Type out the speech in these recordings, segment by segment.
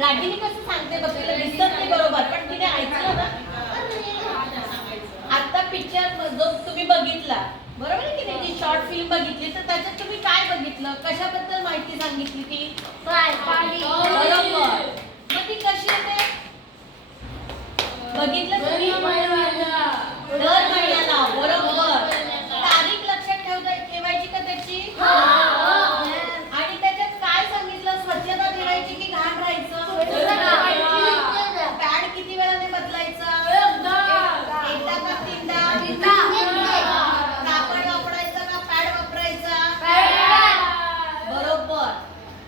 रागिनी कसं सांगते बघ, तिला दिसत नाही बरोबर, पण तिने ऐकलं ना. आता पिक्चर जो तुम्ही बघितला बरोबर आहे की नाही, ती शॉर्ट फिल्म बघितली, तर त्याच्यात तुम्ही काय बघितलं, कशाबद्दल माहिती सांगितली ती? बरोबर. मग ती कशी येते बघितलं तुम्ही? दर महिन्याला. बरोबर. तारीख लक्षात ठेवायची का त्याची? आणि त्याच्यात काय सांगितलं, स्वच्छता ठेवायची की घाण राहायचं? पॅड किती वेळाने बदलायचा? एकदा का तीनदा? कापड वापरायचं का पॅड वापरायचा? बरोबर.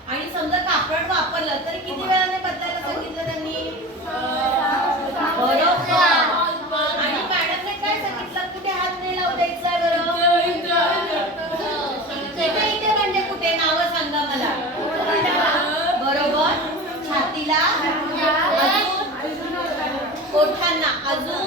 आणि समजा कापड वापरलं तरी किती वेळाने बदलायला सांगितलं त्यांनी? बरोबर. आणि मॅडमने काय सांगितलं, कुठे हात नाही लावू द्यायचा? बरोबर. इथे म्हणजे कुठे, नाव सांगा मला. बरोबर. छातीला, ओठांना, अजून